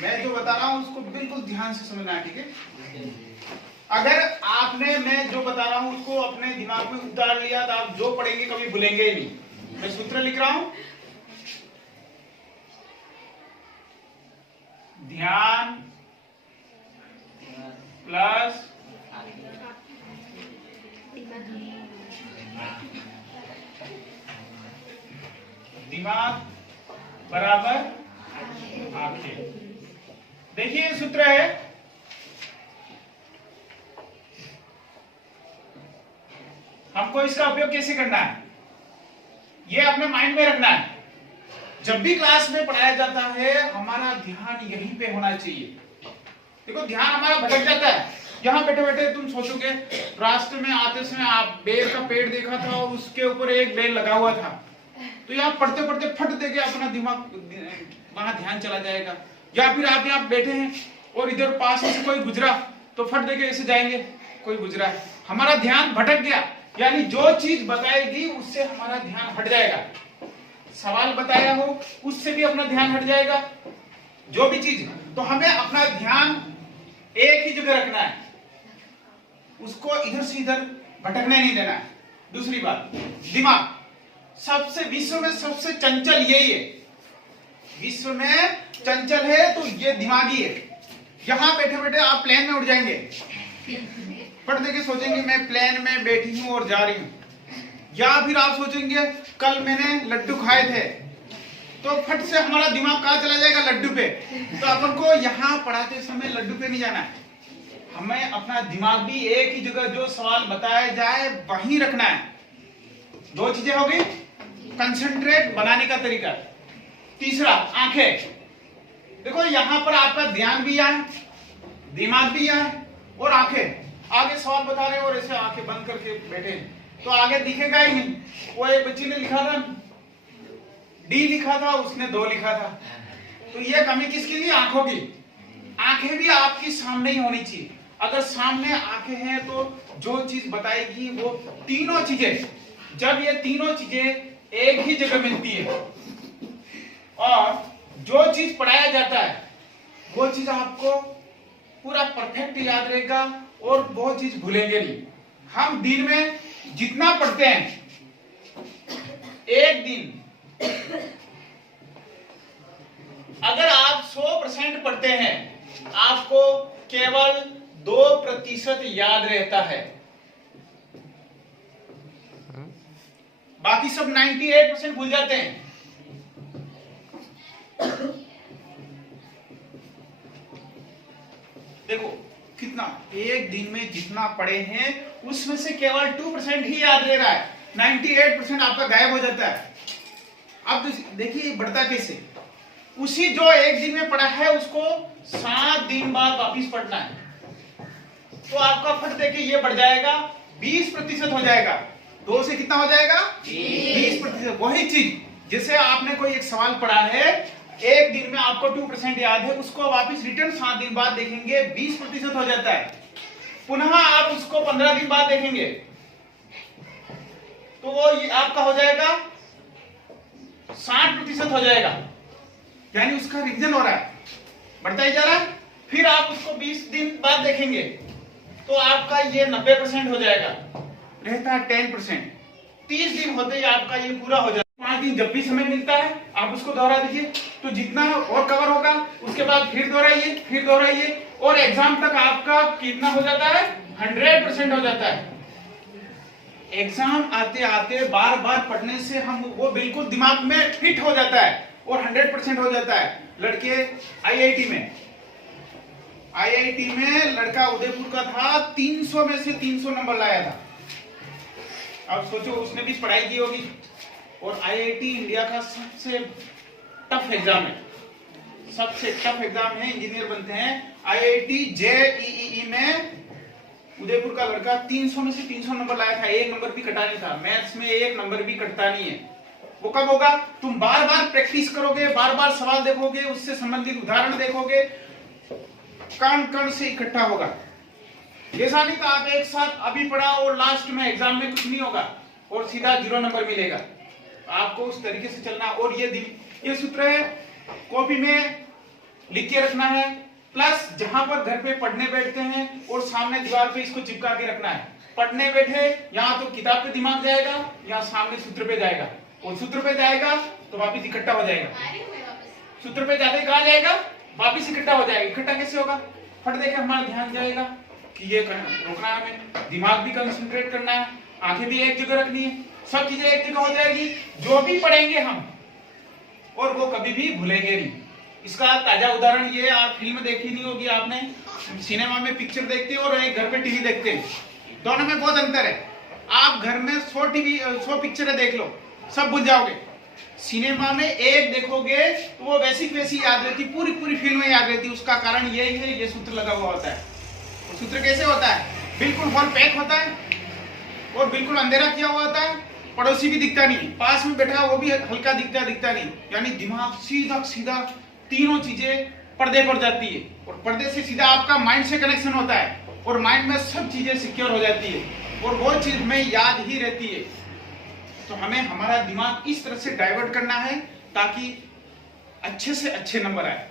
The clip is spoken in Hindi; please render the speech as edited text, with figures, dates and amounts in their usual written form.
मैं जो बता रहा हूं उसको बिल्कुल ध्यान से समझना है, ठीक है। अगर आपने मैं जो बता रहा हूं उसको अपने दिमाग में उतार लिया तो आप जो पढ़ेंगे कभी भूलेंगे ही नहीं। मैं सूत्र लिख रहा हूं, ध्यान प्लस दिमाग बराबर आंखें। देखिए ये सूत्र है, हमको इसका उपयोग कैसे करना है ये अपने माइंड में रखना है। जब भी क्लास में पढ़ाया जाता है हमारा ध्यान यहीं पे होना चाहिए। देखो ध्यान हमारा भटक जाता है, यहाँ बैठे बैठे तुम सोचोगे रास्ते में आते समय आप बेल का पेड़ देखा था और उसके ऊपर एक बेल लगा हुआ था, तो यहाँ पढ़ते पढ़ते फट देके अपना दिमाग वहां ध्यान चला जाएगा। या फिर आप यहाँ बैठे हैं और इधर पास से कोई गुजरा तो फट देके ऐसे जाएंगे, कोई गुजरा है, हमारा ध्यान भटक गया। यानी जो चीज बताएगी उससे हमारा ध्यान हट जाएगा। सवाल बताया हो उससे भी अपना ध्यान हट जाएगा, जो भी चीज। तो हमें अपना ध्यान एक ही जगह रखना है, उसको इधर से इधर भटकने नहीं देना है। दूसरी बात, दिमाग सबसे विश्व में सबसे चंचल यही है, विश्व में चंचल है तो ये दिमाग ही है। यहां बैठे बैठे आप प्लेन में उड़ जाएंगे, पढ़ देके सोचेंगे मैं प्लेन में बैठी हूं और जा रही हूं। या फिर आप सोचेंगे कल मैंने लड्डू खाए थे, तो फट से हमारा दिमाग कहां चला जाएगा, लड्डू पे। तो अपन को यहाँ पढ़ाते समय लड्डू पे नहीं जाना है, हमें अपना दिमाग भी एक ही जगह जो सवाल बताया जाए वहीं रखना है। दो चीजें हो गई, कंसंट्रेट बनाने का तरीका। तीसरा, आंखें। देखो यहां पर आपका ध्यान भी यहाँ है, दिमाग भी यहाँ है और आंखें। आगे सवाल बता रहे हो और ऐसे आंखें बंद करके बैठे तो आगे दिखेगा ही नहीं। वो एक बच्ची ने लिखा था डी लिखा था, उसने 2 लिखा था, तो ये कमी किसकी थी, आंखों की। आंखें भी आपकी सामने ही होनी चाहिए। अगर सामने आंखें हैं तो जो चीज बताएगी वो तीनों चीजें, जब ये तीनों चीजें एक ही जगह मिलती है और जो चीज पढ़ाया जाता है वो चीज आपको पूरा परफेक्ट याद रहेगा और वो चीज भूलेंगे नहीं। हम दिन में जितना पढ़ते हैं, एक दिन अगर आप 100% पढ़ते हैं आपको केवल 2% याद रहता है, बाकी सब 98% भूल जाते हैं। देखो कितना, एक दिन में जितना पढ़े हैं उसमें से केवल 2% ही याद रह रहा है, 98% आपका गायब हो जाता है। अब देखिए बढ़ता कैसे, उसी जो एक दिन में पढ़ा है उसको 7 दिन बाद वापिस पढ़ना है, तो आपका फट देके ये बढ़ जाएगा, 20% हो जाएगा। 2 से कितना हो जाएगा, 20%। वही चीज जैसे आपने कोई एक सवाल पढ़ा है, एक दिन में आपको 2% याद है, उसको वापस रिटर्न 7 दिन बाद देखेंगे 20% हो जाता है। पुनः आप उसको 15 दिन बाद देखेंगे तो वो आपका हो जाएगा 60% हो जाएगा, यानी उसका रिवीजन हो रहा है, बढ़ता ही जा रहा है। फिर आप उसको 20 दिन बाद देखेंगे तो आपका ये 90% हो जाएगा, रहता है 10%। 30 दिन होते ही आपका ये पूरा हो जाएगा। 5 दिन जब भी समय मिलता है आप उसको दोहरा दीजिए, तो जितना और कवर होगा उसके बाद फिर दोहराइए और एग्जाम तक आपका कितना हो जाता है, 100% हो जाता है। एग्जाम आते आते बार बार पढ़ने से हम वो बिल्कुल दिमाग में फिट हो जाता है और 100% हो जाता है। लड़के आईआईटी में लड़का उदयपुर का था, 300 में से 300 नंबर लाया था। अब सोचो उसने भी पढ़ाई की होगी, और आईआईटी इंडिया का सबसे टफ एग्जाम है, सबसे टफ एग्जाम है, इंजीनियर बनते हैं। आईआईटी जेईई में उदयपुर का लड़का 300 में से 300 नंबर लाया था, 1 नंबर भी कटा नहीं था। मैथ्स में 1 नंबर भी कटता नहीं है। वो कब होगा, तुम बार बार प्रैक्टिस करोगे, बार बार सवाल देखोगे, उससे संबंधित उदाहरण देखोगे, कण कण से इकट्ठा होगा। ऐसा नहीं कि आप एक साथ अभी पढ़ा और लास्ट में एग्जाम में कुछ नहीं होगा और सीधा 0 नंबर मिलेगा। आपको उस तरीके से चलना। और ये सूत्र है, कॉपी में लिख के रखना है, प्लस जहां पर घर पे पढ़ने बैठते हैं और सामने दीवार पे इसको चिपका के रखना है। पढ़ने बैठे यहाँ तो किताब पे दिमाग जाएगा, यहाँ सामने सूत्र पे जाएगा, और सूत्र पे जाएगा तो वापिस इकट्ठा हो जाएगा। सूत्र पे जाते कहाँ जाएगा, वापिस इकट्ठा हो जाएगा। इकट्ठा कैसे होगा, फट देके हमारा ध्यान जाएगा कि ये रोकना है, हमें दिमाग भी कंसंट्रेट करना है, आंखें भी एक जगह रखनी है, सब चीजें एक जगह हो जाएगी। जो भी पढ़ेंगे हम और वो कभी भी भूलेंगे नहीं। इसका ताजा उदाहरण ये, आप फिल्म देखी नहीं होगी आपने, सिनेमा में पिक्चर देखते हैं और एक घर पे टीवी देखते हैं, दोनों में बहुत अंतर है। आप घर में 100 पिक्चरें देख लो, सब भूल जाओगे। सिनेमा में एक देखोगे तो वो वैसी वैसी याद रहती, पूरी पूरी फिल्म याद रहती। उसका कारण यही है, ये सूत्र लगा हुआ होता है। और सूत्र कैसे होता है, बिल्कुल हॉल पैक होता है और बिल्कुल अंधेरा किया हुआ होता है, पड़ोसी भी दिखता नहीं, पास में बैठा वो भी हल्का दिखता नहीं, यानी दिमाग सीधा सीधा तीनों चीजें पर्दे पर जाती है, और पर्दे से सीधा आपका माइंड से कनेक्शन होता है, और माइंड में सब चीजें सिक्योर हो जाती है, और वो चीज हमें याद ही रहती है। तो हमें हमारा दिमाग इस तरह से डाइवर्ट करना है ताकि अच्छे से अच्छे नंबर आए।